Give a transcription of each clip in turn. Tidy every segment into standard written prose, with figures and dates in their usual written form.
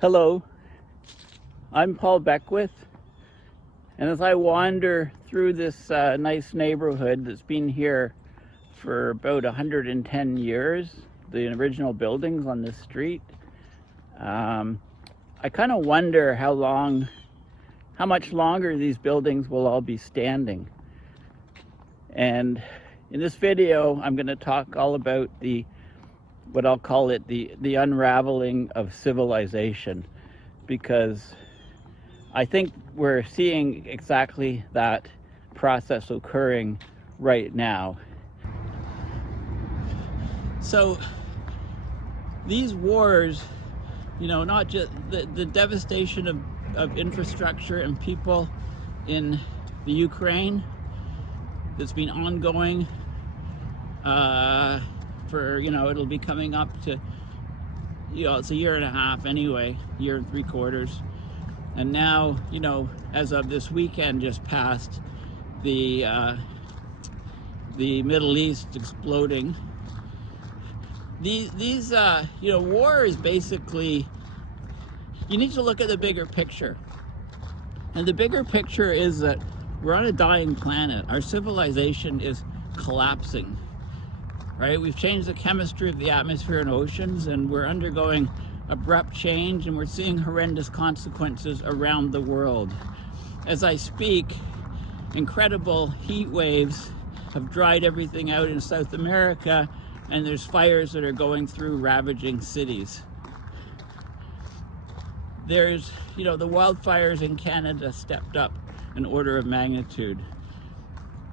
Hello, I'm Paul Beckwith, and as I wander through this nice neighborhood that's been here for about 110 years, the original buildings on this street, I kind of wonder how much longer these buildings will all be standing. And in this video, I'm going to talk all about what I'll call it, the unraveling of civilization, because I think we're seeing exactly that process occurring right now. So these wars, not just the devastation of infrastructure and people in the Ukraine that's been ongoing for, it'll be coming up to, it's a year and a half anyway, year and 3/4. And now, as of this weekend just passed, the Middle East exploding. These war is basically, you need to look at the bigger picture. And the bigger picture is that we're on a dying planet. Our civilization is collapsing, right? We've changed the chemistry of the atmosphere and oceans, and we're undergoing abrupt change, and we're seeing horrendous consequences around the world. As I speak, incredible heat waves have dried everything out in South America, and there's fires that are going through, ravaging cities. There's, the wildfires in Canada stepped up an order of magnitude.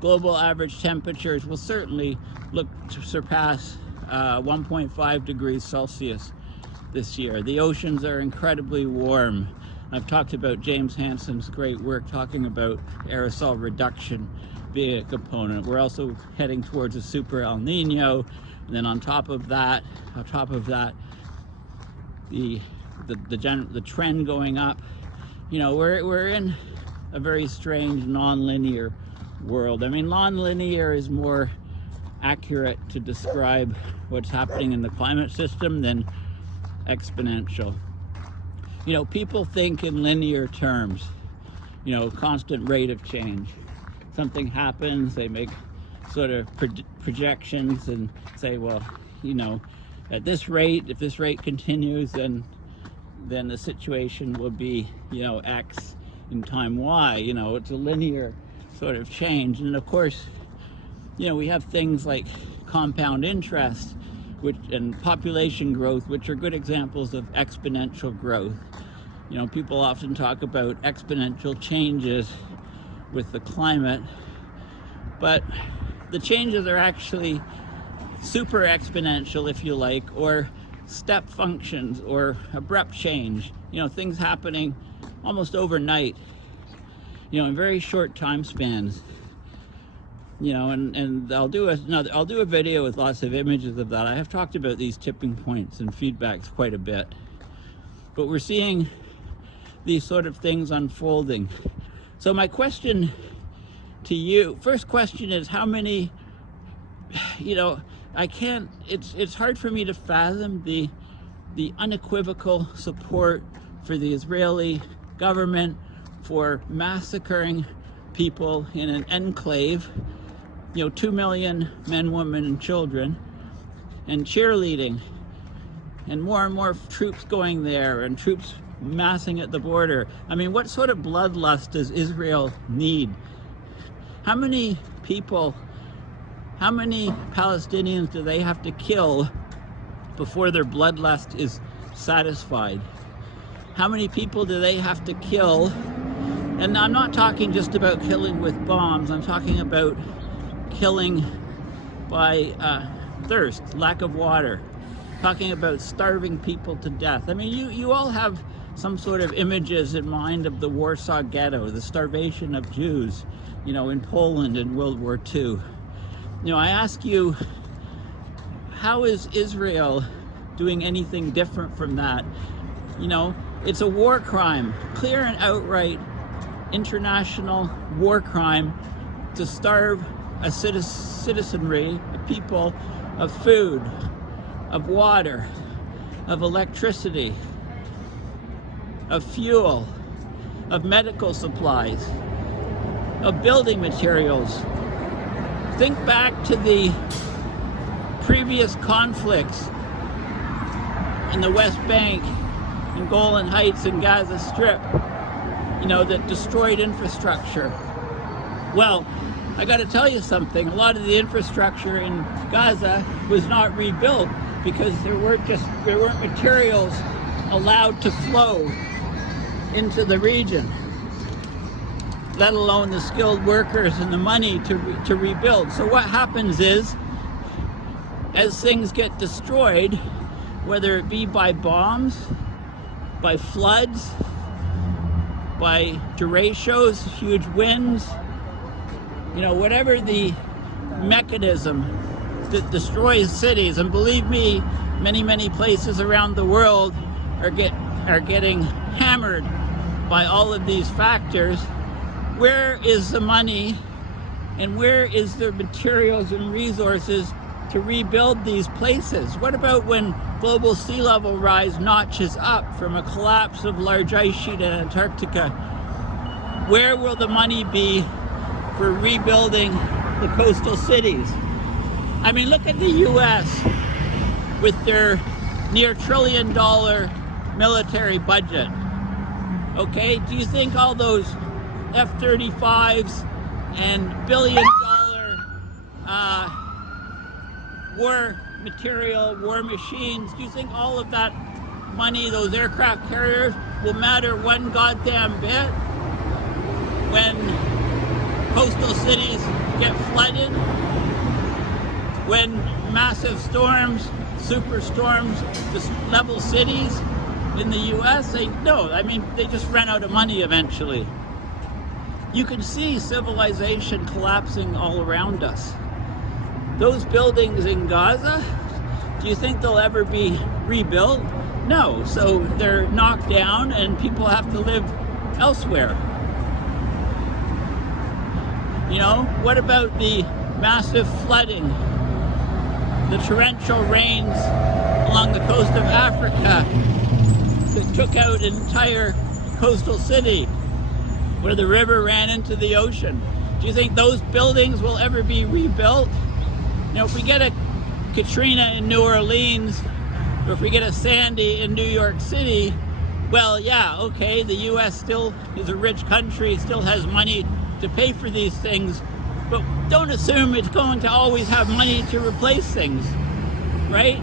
Global average temperatures will certainly look to surpass 1.5 degrees Celsius this year. The oceans are incredibly warm. I've talked about James Hansen's great work talking about aerosol reduction being a component. We're also heading towards a super El Nino, and then on top of that, the trend going up. We're in a very strange non-linear world. I mean, non-linear is more accurate to describe what's happening in the climate system than exponential. People think in linear terms, constant rate of change. Something happens, they make sort of projections and say, well, at this rate, if this rate continues, then the situation will be, X in time Y. It's a linear sort of change. And of course, we have things like compound interest, and population growth, which are good examples of exponential growth. People often talk about exponential changes with the climate, but the changes are actually super exponential, if you like, or step functions, or abrupt change. Things happening almost overnight, in very short time spans. And I'll do a video with lots of images of that. I have talked about these tipping points and feedbacks quite a bit, but we're seeing these sort of things unfolding. So my question to you, first question is, how many, it's hard for me to fathom the unequivocal support for the Israeli government for massacring people in an enclave, 2 million men, women, and children, and cheerleading, and more troops going there, and troops massing at the border. I mean, what sort of bloodlust does Israel need? How many Palestinians do they have to kill before their bloodlust is satisfied? How many people do they have to kill? And I'm not talking just about killing with bombs. I'm talking about killing by thirst, lack of water. Talking about starving people to death. I mean, you all have some sort of images in mind of the Warsaw Ghetto, the starvation of Jews, in Poland in World War II. I ask you, how is Israel doing anything different from that? It's a war crime, clear and outright international war crime, to starve a citizenry, a people, of food, of water, of electricity. of fuel, of medical supplies, of building materials. Think back to the previous conflicts in the West Bank, in Golan Heights and Gaza Strip, that destroyed infrastructure. Well, I got to tell you something. A lot of the infrastructure in Gaza was not rebuilt because there weren't materials allowed to flow into the region, let alone the skilled workers and the money to rebuild. So what happens is, as things get destroyed, whether it be by bombs, by floods, by derechos, huge winds, whatever the mechanism that destroys cities, and believe me, many places around the world are getting hammered by all of these factors. Where is the money and where is the materials and resources to rebuild these places? What about when global sea level rise notches up from a collapse of large ice sheet in Antarctica? Where will the money be for rebuilding the coastal cities? I mean, look at the US with their near $1 trillion military budget. Okay, do you think all those F-35s and billion-dollar war material, war machines, do you think all of that money, those aircraft carriers, will matter one goddamn bit when coastal cities get flooded, when massive storms, superstorms just level cities in the US? They just ran out of money eventually. You can see civilization collapsing all around us. Those buildings in Gaza, do you think they'll ever be rebuilt? No, so they're knocked down and people have to live elsewhere. What about the massive flooding, the torrential rains along the coast of Africa that took out an entire coastal city where the river ran into the ocean? Do you think those buildings will ever be rebuilt? If we get a Katrina in New Orleans, or if we get a Sandy in New York City, well, yeah, okay, the US still is a rich country, still has money to pay for these things, but don't assume it's going to always have money to replace things, right?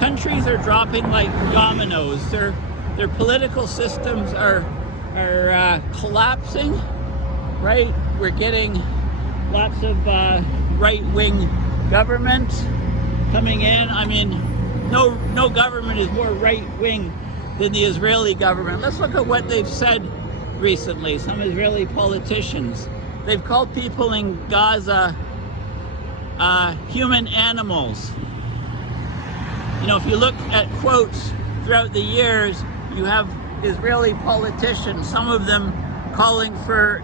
Countries are dropping like dominoes. Their political systems are collapsing, right? We're getting lots of right-wing government coming in. I mean, no government is more right-wing than the Israeli government. Let's look at what they've said recently, some Israeli politicians. They've called people in Gaza human animals. If you look at quotes throughout the years, you have Israeli politicians, some of them calling for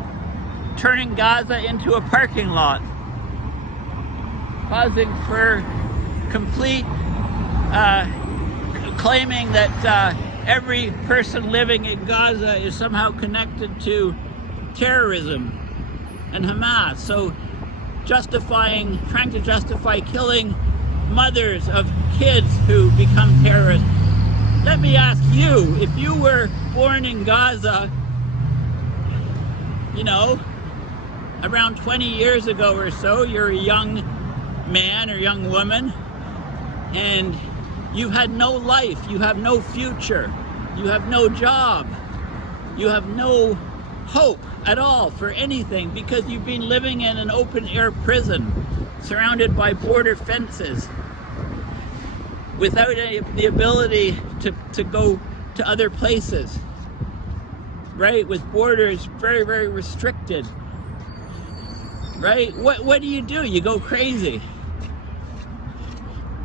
turning Gaza into a parking lot, causing for complete, claiming that every person living in Gaza is somehow connected to terrorism and Hamas. So trying to justify killing mothers of kids who become terrorists. Let me ask you, if you were born in Gaza, around 20 years ago or so, you're a young man or young woman, and you had no life, you have no future, you have no job, you have no hope at all for anything because you've been living in an open-air prison surrounded by border fences without the ability to go to other places, right? With borders very, very restricted, right? What do? You go crazy.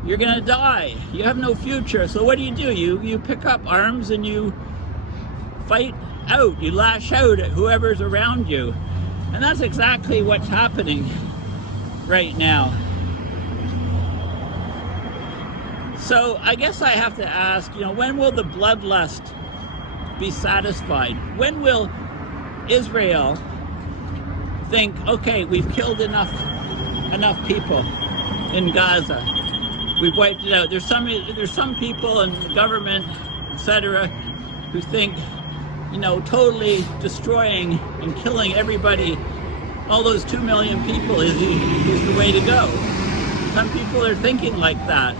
You're gonna die. You have no future. So what do? You pick up arms and you fight out. You lash out at whoever's around you. And that's exactly what's happening right now. So I guess I have to ask, when will the bloodlust be satisfied? When will Israel think, okay, we've killed enough people in Gaza, we've wiped it out? There's some people in the government, etc., who think, you know, totally destroying and killing everybody, all those 2 million people is the way to go. Some people are thinking like that.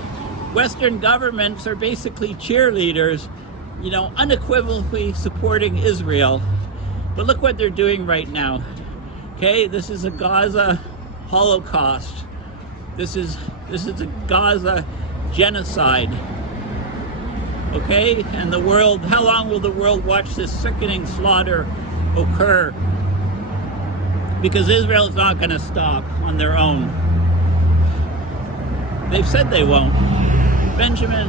Western governments are basically cheerleaders, you know, unequivocally supporting Israel. But look what they're doing right now. Okay, this is a Gaza Holocaust. This is a Gaza genocide. Okay, and the world, how long will the world watch this sickening slaughter occur? Because Israel is not going to stop on their own. They've said they won't. Benjamin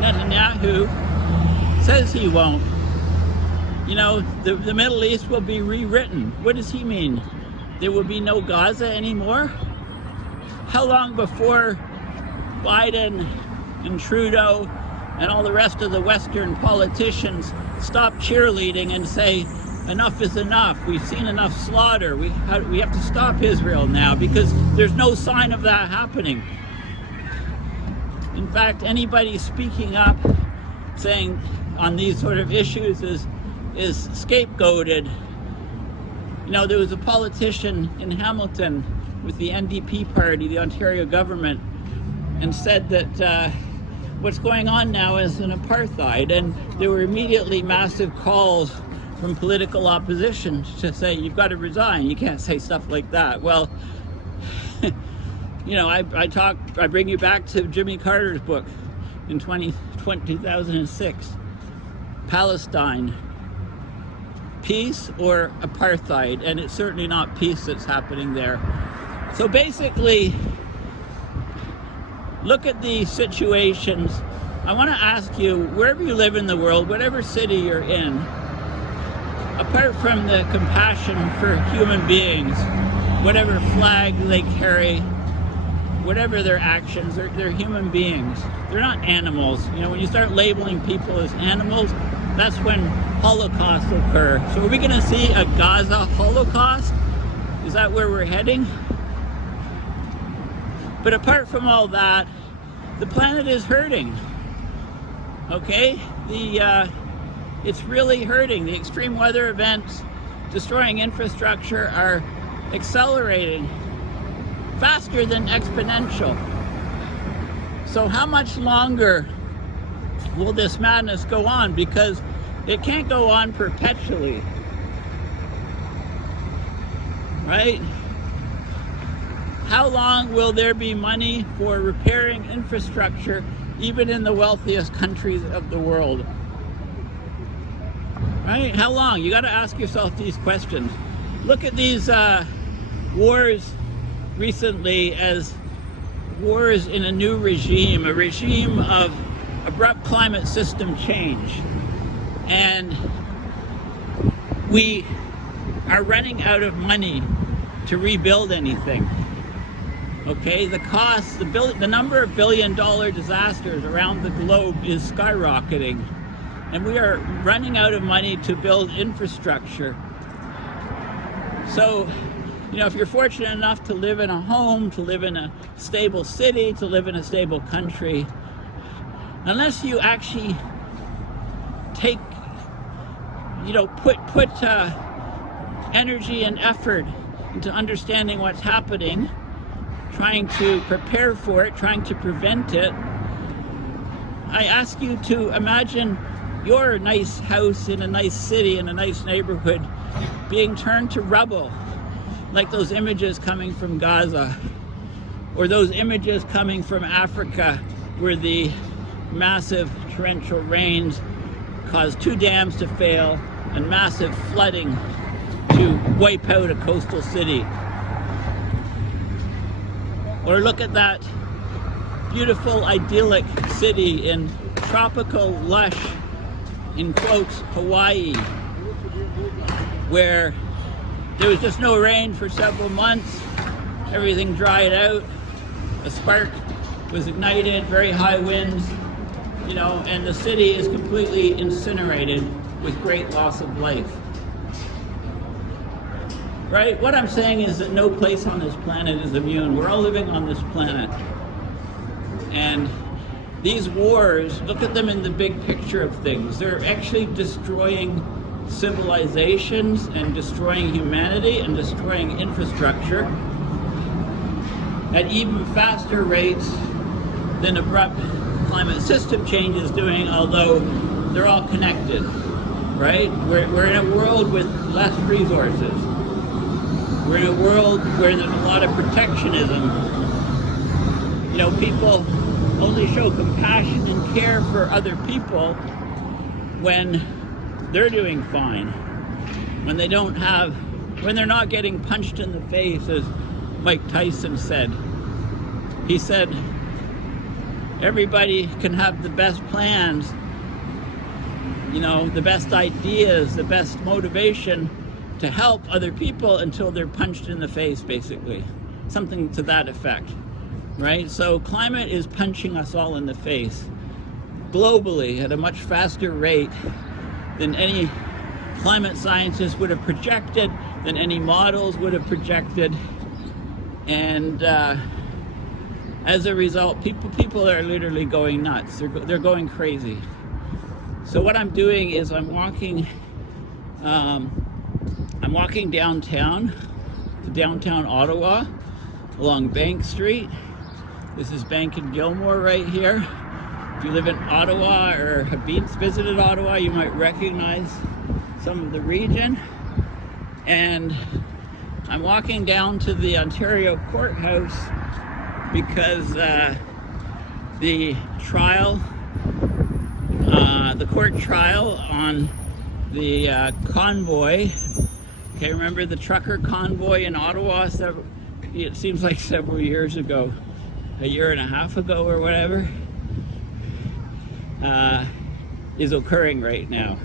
Netanyahu says he won't. You know, the Middle East will be rewritten. What does he mean? There will be no Gaza anymore? How long before Biden and Trudeau and all the rest of the Western politicians stop cheerleading and say, enough is enough, we've seen enough slaughter, we have to stop Israel now, because there's no sign of that happening. In fact, anybody speaking up saying on these sort of issues is scapegoated. You know, there was a politician in Hamilton with the NDP party, the Ontario government, and said that what's going on now is an apartheid, and there were immediately massive calls from political opposition to say, you've got to resign, you can't say stuff like that. Well, you know, I bring you back to Jimmy Carter's book in 2006, Palestine, peace or apartheid, and it's certainly not peace that's happening there. So basically, look at the situations. I want to ask you, wherever you live in the world, whatever city you're in, apart from the compassion for human beings, whatever flag they carry, whatever their actions, they're human beings. They're not animals. You know, when you start labeling people as animals, that's when Holocausts occur. So are we going to see a Gaza Holocaust? Is that where we're heading? But apart from all that, the planet is hurting. Okay? It's really hurting. The extreme weather events destroying infrastructure are accelerating faster than exponential. So how much longer will this madness go on? Because it can't go on perpetually, right? How long will there be money for repairing infrastructure, even in the wealthiest countries of the world? Right? How long? You got to ask yourself these questions. Look at these wars recently as wars in a new regime, a regime of abrupt climate system change. And we are running out of money to rebuild anything. Okay, the cost, the number of billion-dollar disasters around the globe is skyrocketing. And we are running out of money to build infrastructure. So, you know, if you're fortunate enough to live in a home, to live in a stable city, to live in a stable country, unless you actually take, you know, put energy and effort into understanding what's happening, trying to prepare for it, trying to prevent it, I ask you to imagine your nice house in a nice city, in a nice neighborhood, being turned to rubble, like those images coming from Gaza, or those images coming from Africa, where the massive torrential rains caused 2 dams to fail and massive flooding to wipe out a coastal city. Or look at that beautiful, idyllic city in tropical, lush, in quotes, Hawaii, where there was just no rain for several months, everything dried out, a spark was ignited, very high winds, you know, and the city is completely incinerated. with great loss of life. Right? What I'm saying is that no place on this planet is immune. We're all living on this planet. And these wars, look at them in the big picture of things. They're actually destroying civilizations and destroying humanity and destroying infrastructure at even faster rates than abrupt climate system change is doing, although they're all connected, right? We're in a world with less resources. We're in a world where there's a lot of protectionism. You know, people only show compassion and care for other people when they're doing fine. When they don't have, when they're not getting punched in the face, as Mike Tyson said. He said, everybody can have the best plans, you know, the best ideas, the best motivation to help other people until they're punched in the face, basically. Something to that effect, right? So climate is punching us all in the face globally at a much faster rate than any climate scientists would have projected, than any models would have projected. And as a result, people are literally going nuts. They're going crazy. So what I'm doing is I'm walking downtown to downtown Ottawa along Bank Street. This is Bank and Gilmore right here. If you live in Ottawa or have visited Ottawa, you might recognize some of the region. And I'm walking down to the Ontario courthouse because the trial, the court trial on the convoy. Okay, remember the trucker convoy in Ottawa? It seems like several years ago, a year and a half ago or whatever, is occurring right now.